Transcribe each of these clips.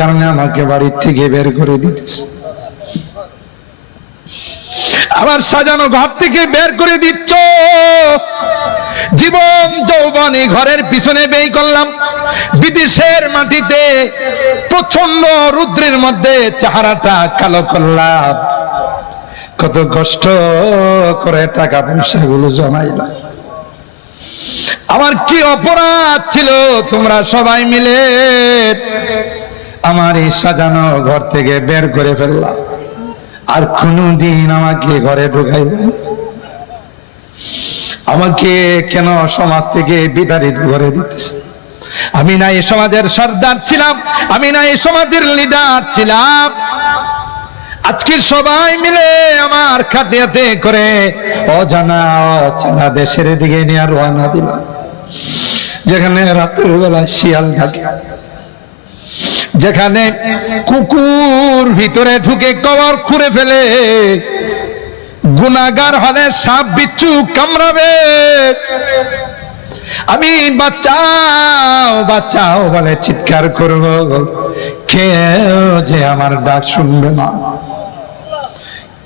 কারণে আমাকে বাড়ির থেকে বের করে দিতেছে। আমার সাজানো ঘর থেকে বের করে দিচ্ছ, জীবন যৌবন এই ঘরের পিছনে ব্যয় করলাম, বিদেশের মাটিতে প্রচন্ড রৌদ্রের মধ্যে চেহারাটা কালো করলাম, কত কষ্ট করে টাকা পয়সা গুলো জমাইলাম। আমার কি অপরাধ ছিল তোমরা সবাই মিলে আমার এই সাজানো ঘর থেকে বের করে ফেললাম, আর কোনদিন আমাকে ঘরে ঢুকাইবে? আমাকে কেন সমাজ থেকে বিতাড়িত করে দিতেছে? আমি না এই সমাজের সর্দার ছিলাম, আমি না এই সমাজের লিডার ছিলাম। আজকে সবাই মিলে আমার খাতিয়াতে করে অজানা অচেনা দেশের দিকে নিয়ে রওনা দিলাম, যেখানে রাতের বেলা শিয়াল থাকে, যেখানে কুকুর ভিতরে ঢুকে কবর খুঁড়ে ফেলে, গুনাহগার হলে সাপ বিচ্ছু কামড়াবে, আমি বাঁচাও বাঁচাও বলে চিৎকার করব, কেউ যে আমার ডাক শুনবে না,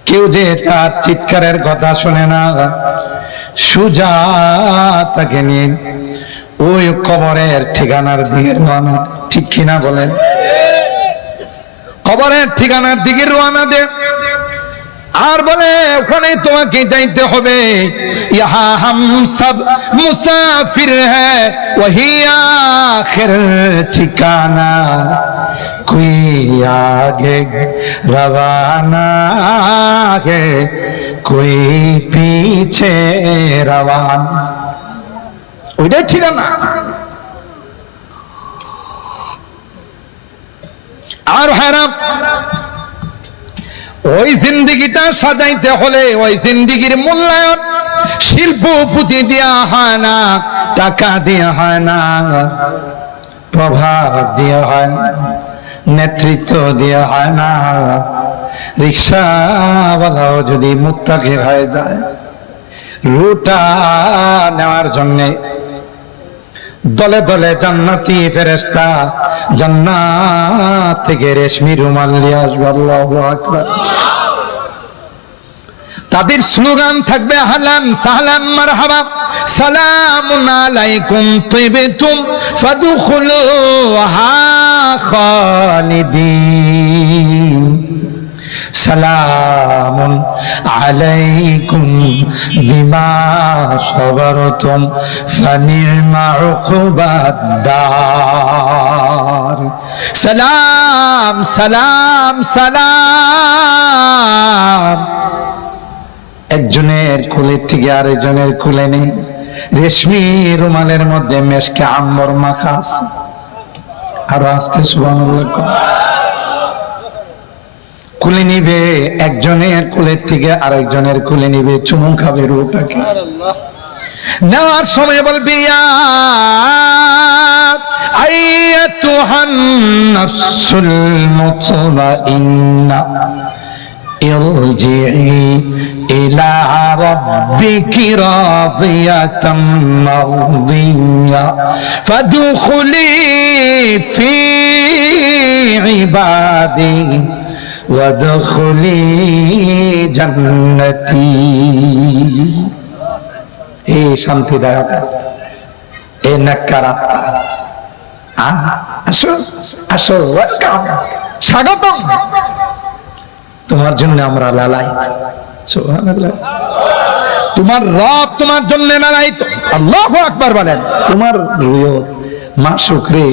কেউ যে তার চিৎকারের কথা শুনে না। সুজা তাকে নিয়ে ওই কবরের ঠিকানার দিকে রওনা, ঠিক কিনা বলেন? কবরের ঠিকানার দিকে রওনা দে, আর বলে ওখানে তোমাকে যাইতে হবে। ইহা হাম সব মুসাফির হ্যায় ওহি আখির ঠিকানা, কোই আগে রওয়ানা হে কোই পিছে রওয়ানা, ওইটাই ঠিকানা। আর হারাম ওই জিন্দিগিটা সাজাইতে হলে ওই জিন্দিগির মূল্যায়ন শিল্প পুঁতি দেওয়া হয় না, টাকা দেওয়া হয় না, প্রভাব দেওয়া হয় না, নেতৃত্ব দেওয়া হয় না। রিক্সাওয়ালাও যদি মুত্তাকি হয়ে যায়, রুটা নেওয়ার জন্যে দলে দলে জান্নাতি ফেরেশতা জান্নাত থেকে রেশমি রুমাল নিয়ে আসবে। আল্লাহু আকবার। তাদের স্লোগান থাকবে আহলান সাহলান মারহাবা সালামুন আলাইকুম তিবতুম ফাদখুলুহা খালিদিন, সালামুন আলাইকুম বিমা সাবারতুম ফানি'মা উকুবাদ দার। সালাম সালাম সালাম। একজনের কুলের থেকে আরেকজনের কুলে নেই, রেশমি রুমালের মধ্যে মেশকে আম্বর মাখা আছে। আরো আসতে সুবহানাল্লাহ। কুলে নিবে, একজনের কুলের থেকে আরেকজনের কুলে নিবে, চুমু খাবে রূপটাকে। নেওয়ার সময় বলবি আইয়াতুহান নাফসুল মুতমাইন্না ইরজিই ইলা রাব্বিকি রাদিয়াতাম মারদিয়া ফাদখুলি ফি ইবাদি ওয়াদখুলি জান্নাতি। এই শান্তিদায়ক, এ নাক্কারা, আসো আসো, ওয়েলকাম, স্বাগতম, তোমার জন্য আমরা লালায়িত। সুবহানাল্লাহ। তোমার রব তোমার জন্য লালায়িত। আল্লাহু আকবার বলেন। তোমার রুয় মা শুকরে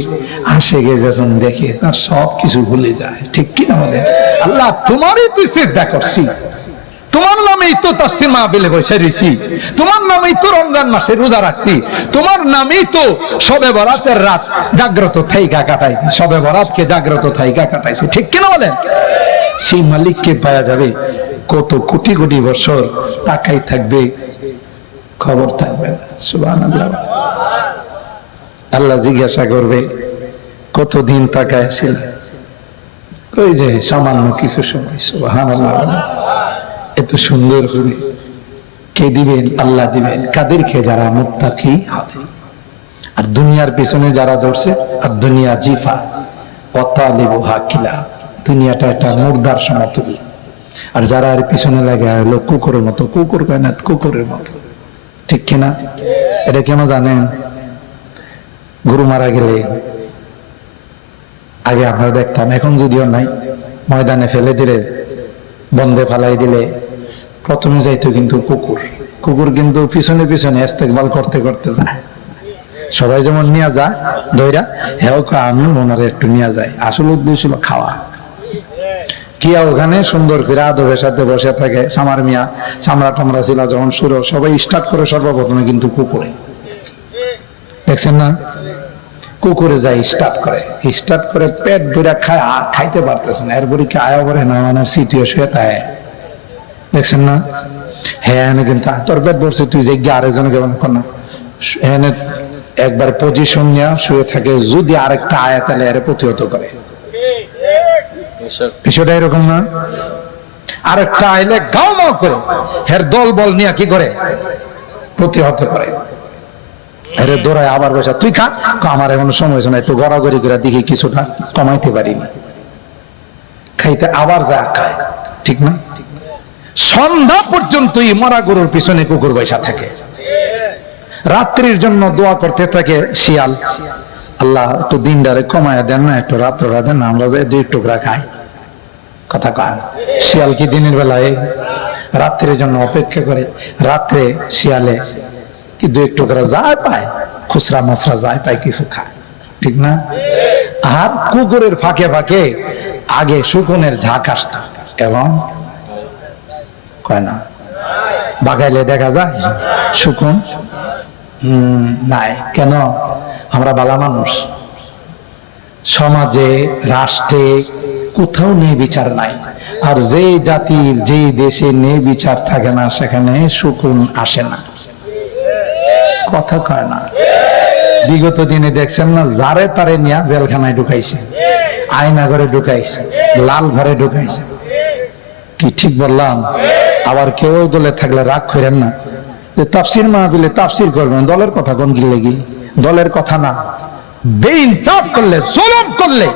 আসে গে যখন দেখে তার সব কিছু ভুলে যায়, ঠিক কিনা বলেন? আল্লাহ তোমারই তুই সিজদা করছি, তোমার নামেই তো তাফসীর মাহফিলে বসে রইছি, তোমার নামেই তো রমজান মাসে রোজা রাখছি, তোমার নামেই তো শবে বরাতের রাত জাগ্রত থাইকা কাটাইছি, শবে বরাতকে জাগ্রত থাইকা কাটাইছি, ঠিক কিনা বলেন? সেই মালিককে পাওয়া যাবে, কত কোটি কোটি বছর তাকাই থাকবে, খবর থাকবে না। সুবহানাল্লাহ। আল্লাহ জিজ্ঞাসা করবে কতদিন তাকায় ছিল? ওই যে সামান্য কিছু সময়। সুবহানাল্লাহ। এত সুন্দর করে কে দিবেন? আল্লাহ দিবেন। কাদেরকে? যারা মুত্তাকি হবে। আর দুনিয়ার পিছনে যারা দৌড়ছে, আর দুনিয়া জিফা, অতালিবুহা কিলা, দুনিয়াটা একটা মুর্দার সমতুল্য। আর যারা এর পিছনে লাগে হলো কুকুরের মতো, কুকুর কয় না, কুকুরের মতো, ঠিক কিনা? এটা কেন জানেন? গরু মারা গেলে আগে আপনারা দেখতাম, এখন যদিও নাই, ময়দানে ফেলে দিলে, বন্ধে ফেলাই দিলে প্রথমে যাইতো কিন্তু কুকুর। কুকুর কিন্তু পিছনে পিছনে ইস্তেকবাল করতে করতে যায়। সবাই যেমন নিয়ে যায় দইরা, হ্যাঁ আমিও ওনারে একটু নিয়ে যাই। আসল উদ্দেশ্য ছিল খাওয়া। কিয়া ওখানে সুন্দর করে আদবের সাথে বসে থাকে। সামার মিয়া চামড়া টামড়া ছিল যখন শুরু, সবাই স্টার্ট করে সর্বপ্রথমে কিন্তু কুকুরে, দেখছেন না? কুকুরে যাই স্টার্ট করে পেট ভরে খায়, আর খাইতে পারতেছে না। এরপরে কি আয়া করে না মানে সিটিও শুয়ে তাই, দেখছেন না? হ্যাঁ কিন্তু তোর পেট ভরছে, তুই যে গিয়ে আরেকজনকে না, হ্যাঁ একবার পজিশন নেওয়া শুয়ে থাকে, যদি আরেকটা আয়া তাহলে এর প্রতিহত করে। বিষয়টা এরকম না? আরেকটা আইলে গাও মাও করে হের দল বল নিয়ে কি করে, প্রতিহত করে। এরে দৌড়ায় আবার বসা, তুই খা, আমার এখন সময় হয়েছে না, একটু গড়াগড়ি করে দেখি কিছুটা কমাইতে পারি না, খাইতে আবার যা খায়, ঠিক না? সন্ধ্যা পর্যন্তই মরা গরুর পিছনে কুকুর বৈশা থাকে। রাত্রির জন্য দোয়া করতে থাকে শিয়াল, আল্লাহ একটু দিনটারে কমায়া দেন না, একটু রাত্রটা দেন না, আমরা যাই 2 টুকরা খাই। কথা কয় শিয়াল কি দিনের বেলায় রাত্রির জন্য অপেক্ষা করে? রাত্রে শিয়ালে কি 2 টুকরা যায় পায়, খুচরা মাছরা যায় পায়, কিছু খায়, ঠিক না? আর কুকুরের ফাঁকে ফাঁকে আগে শকুনের ঝাঁক আসতো, এবং কয় না বাগাইলে দেখা যায় শকুন নাই। কেন? আমরা বালা মানুষ, সমাজে রাষ্ট্রে কোথাও নেই বিচার নাই। আর যে জাতির যে দেশে নেই বিচার থাকে না, সেখানে শকুন আসে না। কথা কয় না? বিগত দিনে দেখছেন না, যারে তারে নিয়ে জেলখানায় ঢুকাইছে, আয়না ঘরে ঢুকাইছে, লাল ঘরে ঢুকাইছে। কি ঠিক বললাম? আবার কেউ দলে থাকলে রাগ করেন না, যে তাফসির মাহফিলে তাফসির করবেন, দলের কথা কোন গিলে গিয়ে, দলের কথা না। বেইনসাফ করলে, জুলুম করলে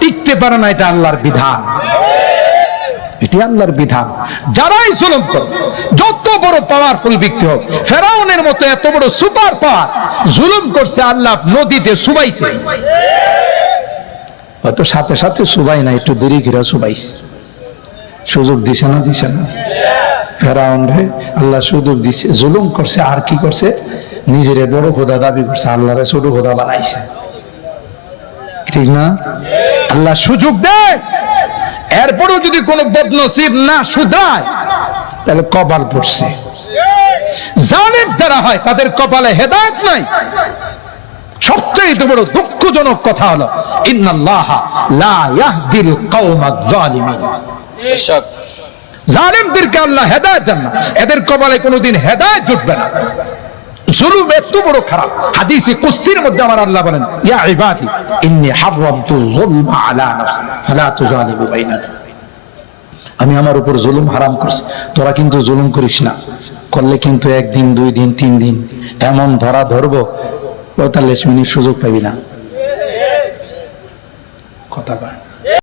টিকতে পারে না, এটা আল্লাহর বিধান, এটি আল্লাহর বিধান। যারাই জুলুম করে, যত বড় পাওয়ারফুল ব্যক্তি হোক, ফেরাউনের মতো এত বড় সুপার পাওয়ার, জুলুম করছে, আল্লাহ নদীতে সুবাইছে, হয়তো সাথে সাথে সুবাই না, একটু দেরি করে সুবাইছে, সুযোগ দিছে না? দিছে না? ফেরাউন রে আল্লাহ সুযোগ দিছে, জুলুম করছে, আর কি করছে? নিজের বড় খোদা দাবি করছে, আল্লাহরে ছোট খোদা বানাইছে, ঠিক না? আল্লাহ সুযোগ দেয়, এরপরও যদি কোনো বদনসিব না শুধরায়, তাহলে কপাল পড়ছে। জালেম যারা হয় তাদের কপালে হেদায়েত নাই। সবচেয়ে বড় দুঃখজনক কথা হলো, ইন্নাল্লাহা লা ইয়াহদিল কওমাজ জালিমিন, জালেমদেরকে আল্লাহ হেদায়েত দেন না, এদের কপালে কোনোদিন হেদায়েত জুটবে না। জুলুম এত বড় খারাপ। হাদিসে কুদসির মধ্যে আমার আল্লাহ বলেন, ইয়া ইবাদি ইন্নী হারামতু যুলমা আলা নাফসি ফালা তুযালিমু বাইনাকুম, আমি আমার উপর জুলুম হারাম করছি, তোরা কিন্তু জুলুম করিস না। করলে কিন্তু 1 দিন 2 দিন 3 দিন এমন ধরা ধরবো, 45 মিনিট সুযোগ পাবি না। কথা বল।